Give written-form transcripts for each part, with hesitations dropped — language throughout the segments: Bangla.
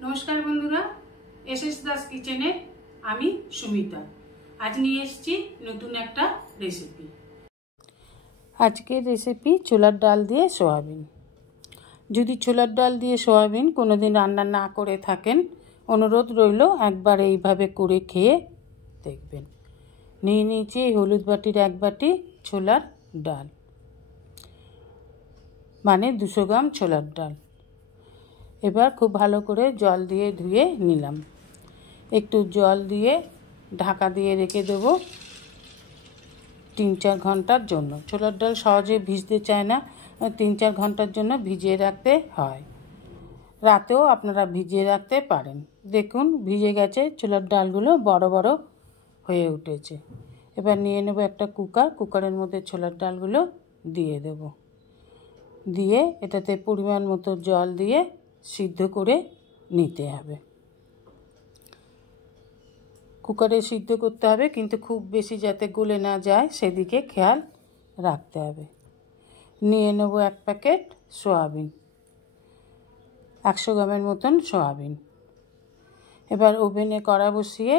नमस्कार बंधुरा एसएस दास किचेने आमी सुमिता आज निये एसेछि नतून एकटा रेसिपि। आजकेर रेसिपि छोलार डाल दिए सोयाबिन। यदि छोलार डाल दिए सोयाबिन कोनोदिन रान्ना ना करे थाकेन अनुरोध रइल एकबार एइभावे करे खेये देखबेन। निये निয়েছি हलुद बाटिर एक बाटी छोलार डाल माने 200 ग्राम छोलार डाल। एबार खूब भालो करे जल दिए धुए निलाम। एकटू जल दिए ढाका दिए रेखे देब 3-4 घंटार जन्य। छोलार डाल सहजे भिजते चाय ना, 3-4 घंटार जन्य भिजिए राखते हय। रातेও आपनारा भिजिए राखते पारेन। देखुन भिजे गेছে छोलार डालगुलो बड़ो बड़ो হয়ে উঠেছে। এবার নিয়ে নেব একটা কুকার। কুকারের মধ্যে ছোলার ডালগুলো দিয়ে দেব। দিয়ে এটাতে পরিমাণ মতো জল দিয়ে সিদ্ধ করে নিতে হবে। কুকারে সিদ্ধ করতে হবে কিন্তু খুব বেশি যাতে গলে না যায় সেদিকে খেয়াল রাখতে হবে। নিয়ে নেব এক প্যাকেট সয়াবিন, 100 গ্রামের মতন সয়াবিন। এবার ওভেনে কড়া বসিয়ে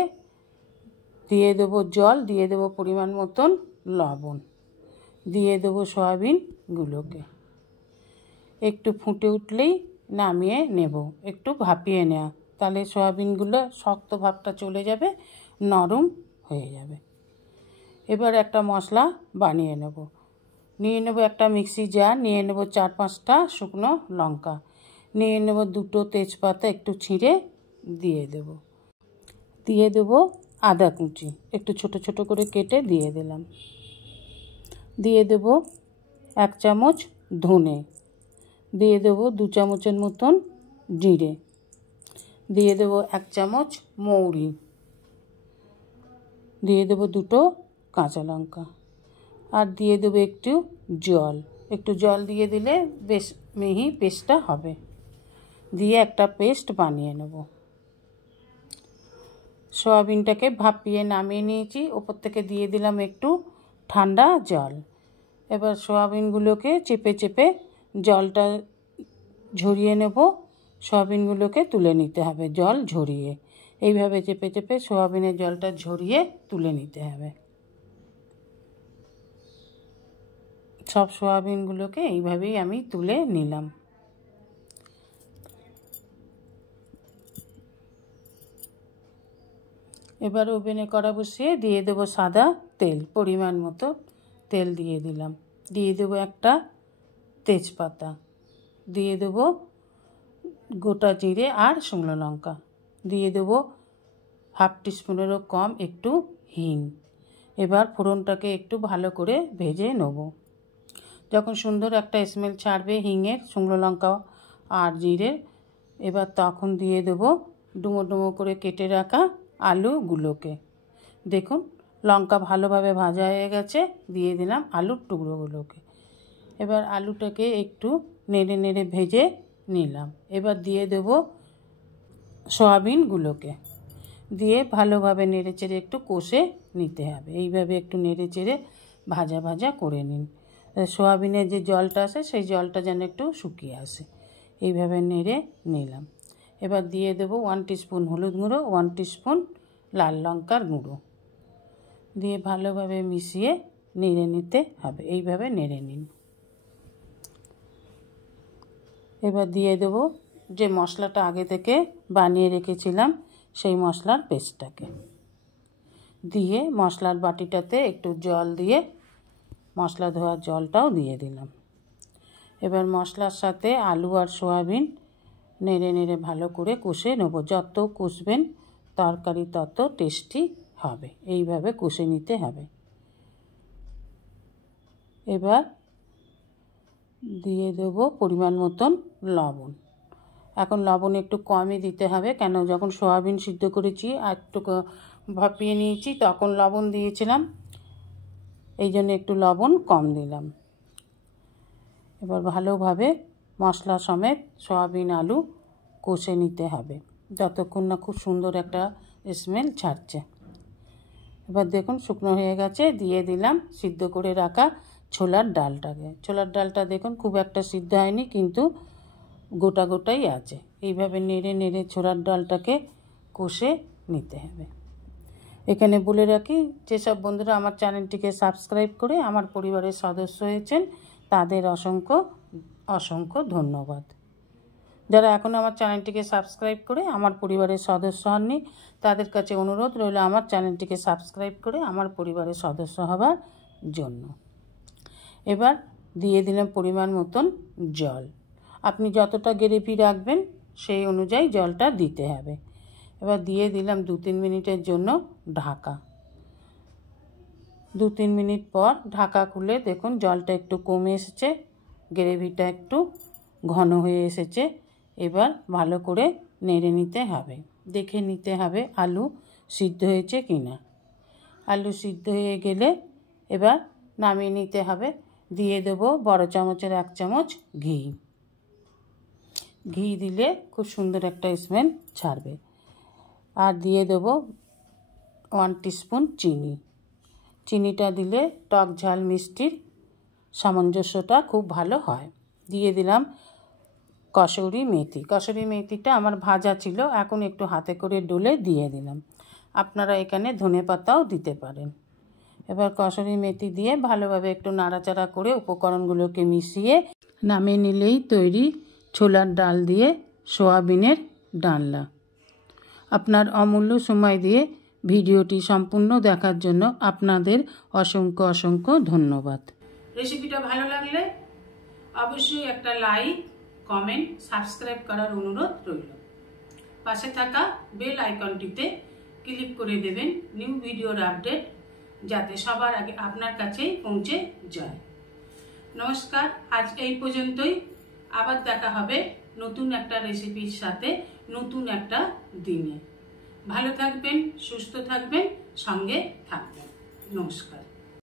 দিয়ে দেব জল, দিয়ে দেব পরিমাণ মতন লবণ, দিয়ে দেব সয়াবিনগুলোকে। একটু ফুটে উঠলেই নামিয়ে নেব। একটু ভাপিয়ে নেওয়া, তাহলে সয়াবিনগুলো শক্ত ভাবটা চলে যাবে, নরম হয়ে যাবে। এবার একটা মশলা বানিয়ে নেব। নিয়ে নেব একটা মিক্সি জার, নিয়ে নেব 4-5টা শুকনো লঙ্কা, নিয়ে নেব 2টো তেজপাতা একটু ছিঁড়ে দিয়ে দেব। দিয়ে দেব আদা কুচি একটু ছোট ছোট করে কেটে দিয়ে দিলাম। দিয়ে দেব 1 চামচ ধনে, দিয়ে দেব 2 চামচের মতন জিরে, দিয়ে দেব 1 চামচ মৌরি, দিয়ে দেব 2টো কাঁচা লঙ্কা আর দিয়ে দেব একটু জল। একটু জল দিয়ে দিলে বেশ মিহি পেস্টটা হবে। দিয়ে একটা পেস্ট বানিয়ে নেব। সয়াবিনটাকে ভাপিয়ে নামিয়ে নিয়েছি, ওপর থেকে দিয়ে দিলাম একটু ঠান্ডা জল। এবার সয়াবিনগুলোকে চেপে চেপে জলটা ঝরিয়ে নেব। সয়াবিনগুলোকে তুলে নিতে হবে জল ঝরিয়ে। এইভাবে চেপে চেপে সয়াবিনের জলটা ঝরিয়ে তুলে নিতে হবে। সব সয়াবিনগুলোকে এইভাবেই আমি তুলে নিলাম। এবার ওভেনে কড়া বসিয়ে দিয়ে দেব সাদা তেল, পরিমাণ মতো তেল দিয়ে দিলাম। দিয়ে দেব একটা তেজপাতা, দিয়ে দেব গোটা জিরে আর শুকনো লঙ্কা, দিয়ে দেব হাফ টিস্পুনেরও কম একটু হিং। এবার ফোড়নটাকে একটু ভালো করে ভেজে নেব। যখন সুন্দর একটা স্মেল ছাড়বে হিঙের, শুকনো লঙ্কা আর জিরের, এবার তখন দিয়ে দেব ডুমো ডুমো করে কেটে রাখা আলুগুলোকে। দেখুন লঙ্কা ভালোভাবে ভাজা হয়ে গেছে, দিয়ে দিলাম আলুর টুকরোগুলোকে। এবার আলুটাকে একটু নেড়ে নেড়ে ভেজে নিলাম। এবার দিয়ে দেব সয়াবিনগুলোকে, দিয়ে ভালোভাবে নেড়ে চেড়ে একটু কষে নিতে হবে। এইভাবে একটু নেড়ে চেড়ে ভাজা ভাজা করে নিন। সয়াবিনের যে জলটা আসে সেই জলটা যেন একটু শুকিয়ে আসে। এইভাবে নেড়ে নিলাম। এবার দিয়ে দেব 1 টিস্পুন হলুদ গুঁড়ো, 1 টিস্পুন লাল লঙ্কার গুঁড়ো, দিয়ে ভালোভাবে মিশিয়ে নেড়ে নিতে হবে। এইভাবে নেড়ে নিন। এবার দিয়ে দেব যে মশলাটা আগে থেকে বানিয়ে রেখেছিলাম সেই মশলার পেস্টটাকে, দিয়ে মশলার বাটিটাতে একটু জল দিয়ে মশলা ধোয়ার জলটাও দিয়ে দিলাম। এবার মশলার সাথে আলু আর সয়াবিন নেড়ে নেড়ে ভালো করে কষে নেব। যত কষবেন তরকারি তত টেস্টি হবে। এইভাবে কষে নিতে হবে। এবার দিয়ে দেব পরিমাণ মতন লবণ। এখন লবণ একটু কমই দিতে হবে, কেন যখন সয়াবিন সিদ্ধ করেছি আর একটু ভাপিয়ে নিয়েছি তখন লবণ দিয়েছিলাম, এই জন্য একটু লবণ কম দিলাম। এবার ভালোভাবে মশলা সমেত সয়াবিন আলু কষে নিতে হবে যতক্ষণ না খুব সুন্দর একটা স্মেল ছাড়ছে। এবার দেখুন শুকনো হয়ে গেছে, দিয়ে দিলাম সিদ্ধ করে রাখা ছোলার ডালটাকে। ছোলার ডালটা দেখুন খুব একটা সিদ্ধ হয়নি, কিন্তু গোটা গোটাই আছে। এইভাবে নেড়ে নেড়ে ছোলার ডালটাকে কষে নিতে হবে। এখানে বলে রাখি, যেসব বন্ধুরা আমার চ্যানেলটিকে সাবস্ক্রাইব করে আমার পরিবারের সদস্য হয়েছেন তাদের অসংখ্য অসংখ্য ধন্যবাদ। যারা এখনও আমার চ্যানেলটিকে সাবস্ক্রাইব করে আমার পরিবারের সদস্য হননি তাদের কাছে অনুরোধ রইল আমার চ্যানেলটিকে সাবস্ক্রাইব করে আমার পরিবারের সদস্য হবার জন্য। এবার দিয়ে দিলাম পরিমাণ মতন জল। আপনি যতটা গ্রেভি রাখবেন সেই অনুযায়ী জলটা দিতে হবে। এবার দিয়ে দিলাম 2-3 মিনিটের জন্য ঢাকা। 2-3 মিনিট পর ঢাকা খুলে দেখুন জলটা একটু কমে এসেছে, গ্রেভিটা একটু ঘন হয়ে এসেছে। এবার ভালো করে নেড়ে নিতে হবে, দেখে নিতে হবে আলু সিদ্ধ হয়েছে কি না। আলু সিদ্ধ হয়ে গেলে এবার নামিয়ে নিতে হবে। দিয়ে দেবো বড় চামচের 1 চামচ ঘি। ঘি দিলে খুব সুন্দর একটা স্মেল ছাড়বে। আর দিয়ে দেবো 1 টিস্পুন চিনি। চিনিটা দিলে টক ঝাল মিষ্টির সামঞ্জস্যটা খুব ভালো হয়। দিয়ে দিলাম কসুরি মেথি। কসুরি মেথিটা আমার ভাজা ছিল, এখন একটু হাতে করে ডলে দিয়ে দিলাম। আপনারা এখানে ধনেপাতাও দিতে পারেন। এবার কসুরি মেথি দিয়ে ভালোভাবে একটু নাড়াচাড়া করে উপকরণগুলোকে মিশিয়ে নামিয়ে নিলেই তৈরি ছোলার ডাল দিয়ে সোয়াবিনের ডালনা। আপনার অমূল্য সময় দিয়ে ভিডিওটি সম্পূর্ণ দেখার জন্য আপনাদের অসংখ্য অসংখ্য ধন্যবাদ। রেসিপিটা ভালো লাগলে অবশ্যই একটা লাইক, কমেন্ট, সাবস্ক্রাইব করার অনুরোধ রইল। পাশে থাকা বেল আইকনটিতে ক্লিক করে দেবেন নিউ ভিডিওর আপডেট যাতে সবার আগে আপনার কাছেই পৌঁছে যায়। নমস্কার, আজ এই পর্যন্তই। আবার দেখা হবে নতুন একটা রেসিপির সাথে নতুন একটা দিনে। ভালো থাকবেন, সুস্থ থাকবেন, সঙ্গে থাকবেন। নমস্কার।